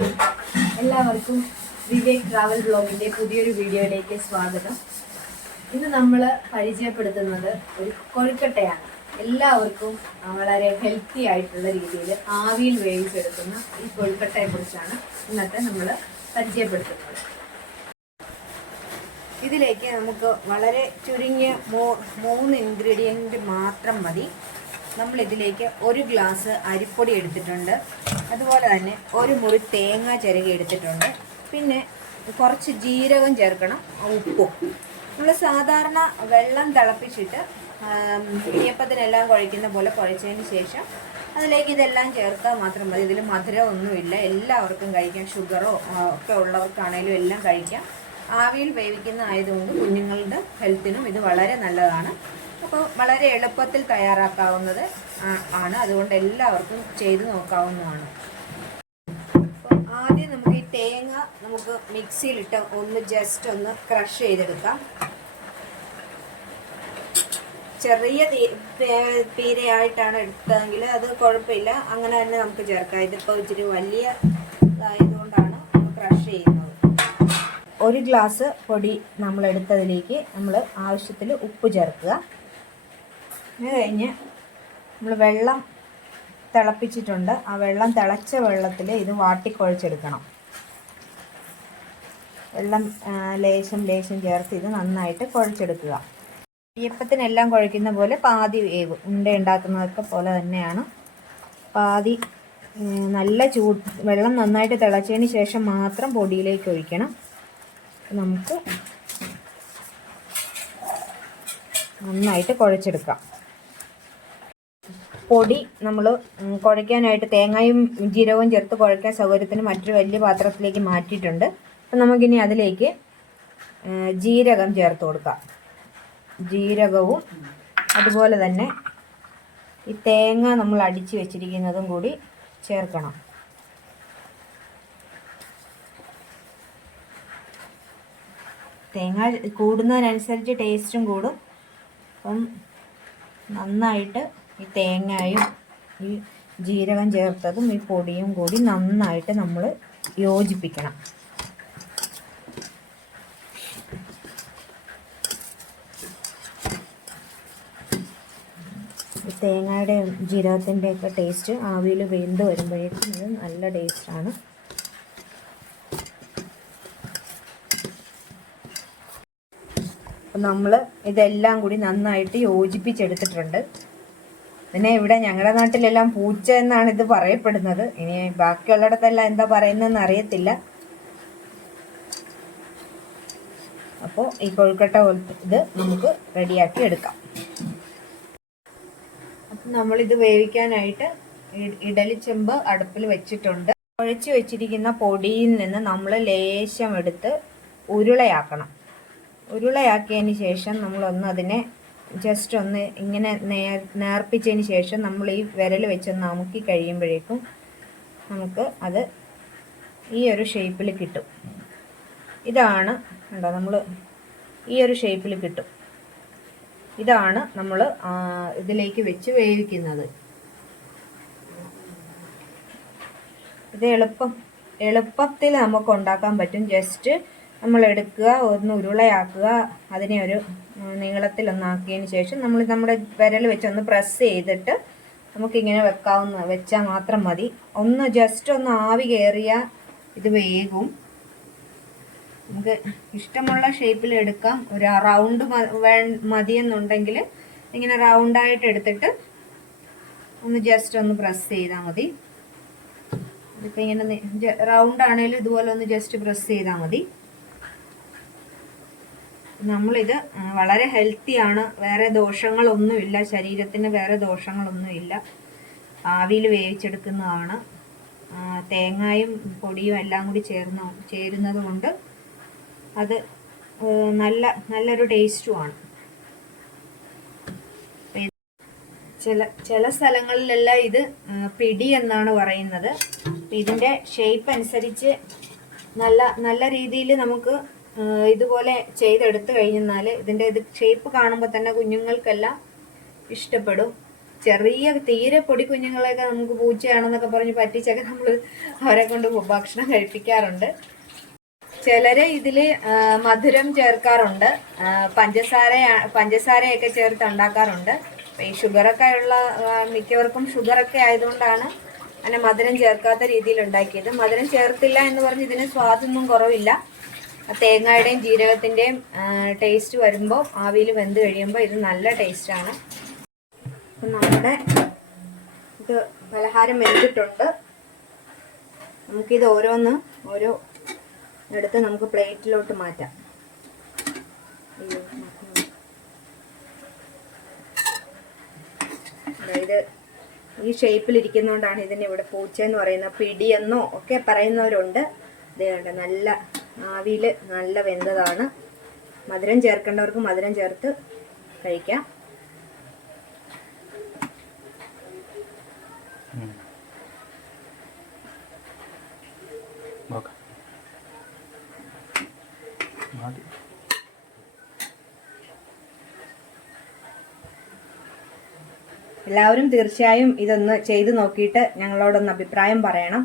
എല്ലാവർക്കും വിവേക് ട്രാവൽ ബ്ലോഗിന്റെ പുതിയൊരു വീഡിയോയിലേക്ക് സ്വാഗതം. ഇന്ന് നമ്മൾ പരിചയപ്പെടുത്തുന്നത് ഒരു കൊഴുക്കട്ടയാണ്. എല്ലാവർക്കും വളരെ ഹെൽത്തി ആയിട്ടുള്ള രീതിയിൽ ആവിയിൽ വേവിച്ചെടുക്കുന്ന ഈ കൊഴുക്കട്ടയെ കുറിച്ചാണ് ഇന്നത്തെ നമ്മൾ പരിചയപ്പെടുത്തുന്നത്. ഇതിലേക്ക് നമുക്ക് വളരെ ചുരുങ്ങിയ 3 ഇൻഗ്രീഡിയൻറ്റ് മാത്രം മതി. നമ്മളിതിലേക്ക് 1 ഗ്ലാസ് അരിപ്പൊടി എടുത്തിട്ടുണ്ട്, അതുപോലെ തന്നെ 1 മുറി തേങ്ങ ചിരകി എടുത്തിട്ടുണ്ട്, പിന്നെ കുറച്ച് ജീരകം ചേർക്കണം, ഉപ്പും. നമ്മൾ സാധാരണ വെള്ളം തിളപ്പിച്ചിട്ട് ഇടിയപ്പത്തിനെല്ലാം കുഴയ്ക്കുന്ന പോലെ കുഴച്ചതിന് ശേഷം അതിലേക്ക് ഇതെല്ലാം ചേർത്താൽ മാത്രം മതി. ഇതിൽ മധുരമൊന്നുമില്ല, എല്ലാവർക്കും കഴിക്കാം. ഷുഗറോ ഒക്കെ ഉള്ളവർക്കാണേലും എല്ലാം കഴിക്കാം. ആവിയിൽ വേവിക്കുന്ന ആയതുകൊണ്ട് കുഞ്ഞുങ്ങളുടെ ഹെൽത്തിനും ഇത് വളരെ നല്ലതാണ്. അപ്പോൾ വളരെ എളുപ്പത്തിൽ തയ്യാറാക്കാവുന്നത് ആണ്, അതുകൊണ്ട് എല്ലാവർക്കും ചെയ്ത് നോക്കാവുന്നതാണ്. അപ്പോൾ ആദ്യം നമുക്ക് ഈ തേങ്ങ നമുക്ക് മിക്സിയിലിട്ട് ജസ്റ്റ് ഒന്ന് ക്രഷ് ചെയ്തെടുക്കാം. ചെറിയ തീരയായിട്ടാണ് എടുത്തതെങ്കിൽ അത് കുഴപ്പമില്ല, അങ്ങനെ തന്നെ നമുക്ക് ചേർക്കാം. ഇതിപ്പോൾ ഇച്ചിരി വലിയ ഇതായതുകൊണ്ടാണ് ക്രഷ് ചെയ്യുന്നത്. 1 ഗ്ലാസ് പൊടി നമ്മൾ എടുത്തതിലേക്ക് നമ്മൾ ആവശ്യത്തിൽ ഉപ്പ് ചേർക്കുക. അത് കഴിഞ്ഞ് നമ്മൾ വെള്ളം തിളപ്പിച്ചിട്ടുണ്ട്, ആ വെള്ളം തിളച്ച വെള്ളത്തിൽ ഇത് വാട്ടിക്കുഴച്ചെടുക്കണം. വെള്ളം ലേശം ചേർത്ത് ഇത് നന്നായിട്ട് കുഴച്ചെടുക്കുക. ഇടിയപ്പത്തിനെല്ലാം കുഴയ്ക്കുന്ന പോലെ പാതി വേവ്, ഉണ്ട ഉണ്ടാക്കുന്നതൊക്കെ പോലെ തന്നെയാണ്. പാതി നല്ല വെള്ളം നന്നായിട്ട് തിളച്ചതിന് ശേഷം മാത്രം പൊടിയിലേക്ക് ഒഴിക്കണം. നമുക്ക് നന്നായിട്ട് കുഴച്ചെടുക്കാം. പൊടി നമ്മൾ കുഴയ്ക്കാനായിട്ട് തേങ്ങയും ജീരകവും ചേർത്ത് കുഴയ്ക്കാൻ സൗകര്യത്തിന് മറ്റൊരു വലിയ പാത്രത്തിലേക്ക് മാറ്റിയിട്ടുണ്ട്. അപ്പം നമുക്കിനി അതിലേക്ക് ജീരകം ചേർത്ത് കൊടുക്കാം. ജീരകവും അതുപോലെ തന്നെ ഈ തേങ്ങ നമ്മൾ അടിച്ച് വെച്ചിരിക്കുന്നതും കൂടി ചേർക്കണം. തേങ്ങ കൂടുന്നതിനനുസരിച്ച് ടേസ്റ്റും കൂടും. അപ്പം നന്നായിട്ട് ഈ തേങ്ങയും ഈ ജീരകം ചേർത്തതും ഈ പൊടിയും കൂടി നന്നായിട്ട് നമ്മൾ യോജിപ്പിക്കണം. ഈ തേങ്ങയുടെ ജീരകത്തിൻ്റെയൊക്കെ ടേസ്റ്റ് ആവിയിൽ വെന്ത് വരുമ്പോഴേക്കും ഇത് നല്ല ടേസ്റ്റാണ്. അപ്പം നമ്മൾ ഇതെല്ലാം കൂടി നന്നായിട്ട് യോജിപ്പിച്ചെടുത്തിട്ടുണ്ട്. പിന്നെ ഇവിടെ ഞങ്ങളുടെ നാട്ടിലെല്ലാം പൂച്ച എന്നാണ് ഇത് പറയപ്പെടുന്നത്. ഇനി ബാക്കിയുള്ളിടത്തെല്ലാം എന്താ പറയുന്നതെന്ന് അറിയത്തില്ല. അപ്പോൾ ഈ കൊഴുക്കട്ട ഇത് നമുക്ക് റെഡിയാക്കി എടുക്കാം. അപ്പം നമ്മളിത് വേവിക്കാനായിട്ട് ഇഡലിച്ചെമ്പ് അടുപ്പിൽ വെച്ചിട്ടുണ്ട്. കുഴച്ച് വെച്ചിരിക്കുന്ന പൊടിയിൽ നിന്ന് നമ്മൾ ലേശം എടുത്ത് ഉരുളയാക്കണം. ഉരുളയാക്കിയതിന് ശേഷം നമ്മളൊന്ന് അതിനെ ജസ്റ്റ് ഒന്ന് ഇങ്ങനെ നേർപ്പിച്ചതിന് ശേഷം നമ്മൾ ഈ വിരൽ വെച്ചൊന്ന് അമുക്കി കഴിയുമ്പോഴേക്കും നമുക്ക് അത് ഈ ഒരു ഷേപ്പിൽ കിട്ടും. ഇതാണ് കണ്ടോ, നമ്മൾ ഈ ഒരു ഷേപ്പിൽ കിട്ടും. ഇതാണ് നമ്മൾ ഇതിലേക്ക് വെച്ച് വേവിക്കുന്നത്. ഇത് എളുപ്പത്തിൽ നമുക്ക് ഉണ്ടാക്കാൻ പറ്റും. ജസ്റ്റ് നമ്മൾ എടുക്കുക, ഒന്ന് ഉരുളയാക്കുക, അതിനെ ഒരു നീളത്തിലൊന്നാക്കിയതിന് ശേഷം നമ്മൾ നമ്മുടെ വിരൽ വെച്ചൊന്ന് പ്രസ് ചെയ്തിട്ട് നമുക്കിങ്ങനെ വെച്ചാൽ മാത്രം മതി. ജസ്റ്റ് ഒന്ന് ആവി കയറിയാൽ ഇത് വേകും. നമുക്ക് ഇഷ്ടമുള്ള ഷേപ്പിൽ എടുക്കാം. ഒരു റൗണ്ട് മതിയെന്നുണ്ടെങ്കിൽ ഇങ്ങനെ റൗണ്ടായിട്ട് എടുത്തിട്ട് ജസ്റ്റ് ഒന്ന് പ്രസ് ചെയ്താൽ മതി. ഇതിപ്പോൾ ഇങ്ങനെ റൗണ്ട് ആണെങ്കിലും ഇതുപോലെ ഒന്ന് ജസ്റ്റ് പ്രസ് ചെയ്താൽ മതി. നമ്മളിത് വളരെ ഹെൽത്തിയാണ്, വേറെ ദോഷങ്ങളൊന്നുമില്ല, ശരീരത്തിന് വേറെ ദോഷങ്ങളൊന്നുമില്ല. ആവിയിൽ വേവിച്ചെടുക്കുന്നതാണ്. തേങ്ങയും പൊടിയും എല്ലാം കൂടി ചേരുന്നത് കൊണ്ട് അത് നല്ലൊരു ടേസ്റ്റുമാണ്. ചില സ്ഥലങ്ങളിലെല്ലാം ഇത് പിടി എന്നാണ് പറയുന്നത്. ഇതിൻ്റെ ഷേപ്പ് അനുസരിച്ച് നല്ല രീതിയിൽ നമുക്ക് ഇതുപോലെ ചെയ്തെടുത്ത് കഴിഞ്ഞാൽ ഇതിൻ്റെ ഷേപ്പ് കാണുമ്പോൾ തന്നെ കുഞ്ഞുങ്ങൾക്കെല്ലാം ഇഷ്ടപ്പെടും. ചെറിയ തീരെ പൊടി കുഞ്ഞുങ്ങളെയൊക്കെ നമുക്ക് പൂച്ചയാണെന്നൊക്കെ പറഞ്ഞ് പറ്റിച്ചൊക്കെ നമ്മൾ അവരെ കൊണ്ട് ഭക്ഷണം കഴിപ്പിക്കാറുണ്ട്. ചിലര് ഇതില് മധുരം ചേർക്കാറുണ്ട്, പഞ്ചസാരയൊക്കെ ചേർത്ത് ഉണ്ടാക്കാറുണ്ട്. ഈ ഷുഗറൊക്കെ ഉള്ള മിക്കവർക്കും ഷുഗറൊക്കെ ആയതുകൊണ്ടാണ് അങ്ങനെ മധുരം ചേർക്കാത്ത രീതിയിൽ ഉണ്ടാക്കിയത്. മധുരം ചേർത്തില്ല എന്ന് പറഞ്ഞ് ഇതിന് സ്വാദൊന്നും കുറവില്ല. തേങ്ങയുടെയും ജീരകത്തിൻ്റെയും ടേസ്റ്റ് വരുമ്പോൾ ആവിയിൽ വെന്ത് കഴിയുമ്പോൾ ഇത് നല്ല ടേസ്റ്റാണ്. നമ്മുടെ ഇത് പലഹാരം വെന്തിട്ടുണ്ട്. നമുക്കിത് ഓരോ എടുത്ത് നമുക്ക് പ്ലേറ്റിലോട്ട് മാറ്റാം. അതായത് ഈ ഷേപ്പിലിരിക്കുന്നതുകൊണ്ടാണ് ഇതിന് ഇവിടെ പൂച്ചയെന്ന് പറയുന്നത്. പിടിയെന്നോ ഒക്കെ പറയുന്നവരുണ്ട്. ഇത് കണ്ട നല്ല ആവിയിൽ നല്ല വെന്തതാണ്. മധുരം ചേർക്കേണ്ടവർക്ക് മധുരം ചേർത്ത് കഴിക്കാം. എല്ലാവരും തീർച്ചയായും ഇതൊന്ന് ചെയ്തു നോക്കിയിട്ട് ഞങ്ങളോടൊന്ന് അഭിപ്രായം പറയണം.